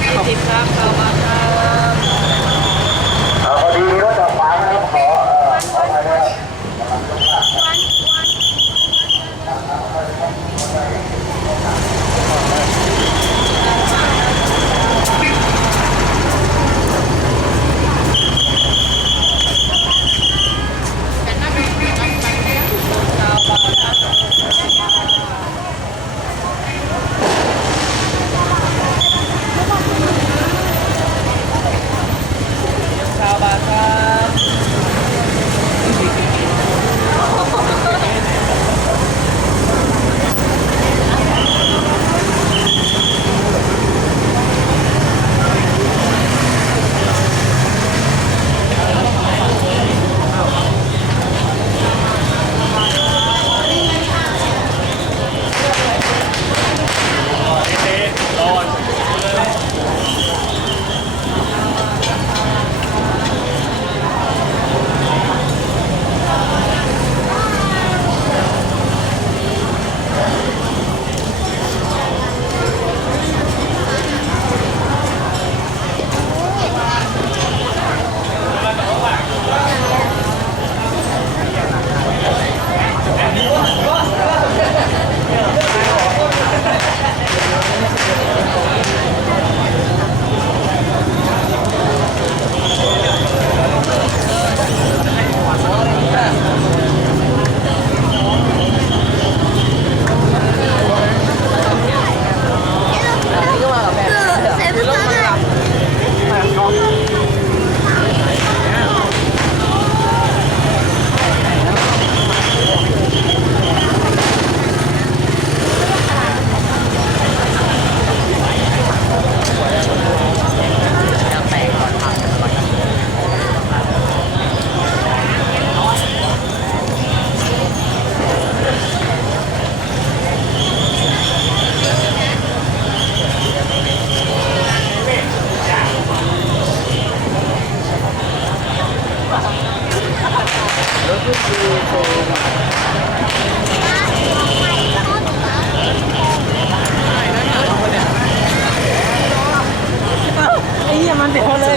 好。 ไอ้เหี้ยมันเด็ดเลย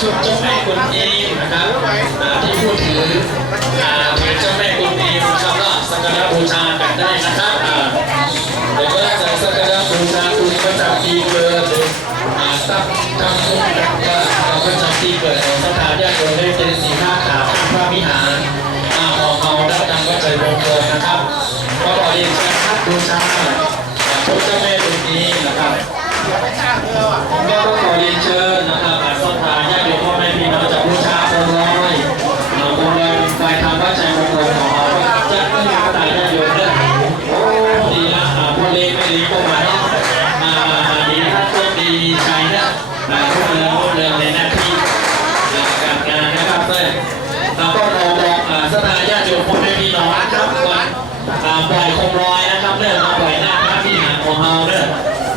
ชุดเจ้าแม่กุนอิมนะครับที่พูดถืออ่าถือเจ้าแม่กุนอิมนะครับก็สักการะบูชากันได้นะครับเดี๋ยวก็จะสักการะบูชาคุณประจำปีเกิดอ่าตั้งตั้งทุกข์ก็ประจำปีเกิดของสถานญาติโยมได้เป็นสีหน้าขาวข้าพระวิหารอาของเอาดับดังวัดใจมงคลนะครับก็ขอเรียนเชิญท่านบูชาชุดเจ้าแม่กุนอิมนะครับ แม่ก็ขอเรียนเชิญนะครับศรัทธาญาติโยมพ่อแม่พี่น้องจากบูชาโคมลอยเราโคมลอยไฟทำวัดใจมงคลของเราจัดขึ้นมาตายญาติโยมเด้อโอ้ดีละอ่าพ่อเล็กไม่ดีก็มาเนาะ ปล่อยโคมลอยนะครับเรื่องมาปล่อยหน้าพระวิหารของเราเด้อ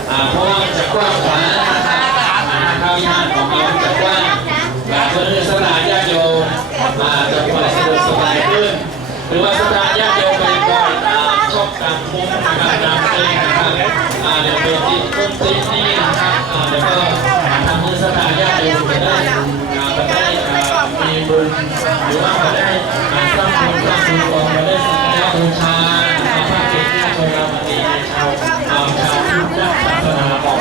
อ่าเพราะว่ามันจะกว้างขวางนะครับอ่าพระวิหารของเราจะกว้างอ่าเพื่อให้สถานญาติโยมอ่าจะปล่อยสะดวกสบายขึ้น หรือว่าสถานญาติโยมไปปล่อยตามชอบตาม มุมนะครับตามเพลงนะครับเดี๋ยวเป็นติดติดนี่นะครับเดี๋ยวก็ทำให้สถานญาติโยมจะได้อ่าจะได้อ่ามีบุญหรือว่าจะได้อ่าสร้างบุญสร้างบุญกองจะได้สักการะบูชานะครับพระเกศที่ชนเราปฏิชาวอ่าชาวพุทธศาสนาของ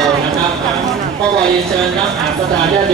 เรานะครับอ่าก็ขอเรียนเชิญครับอาสถานญาติ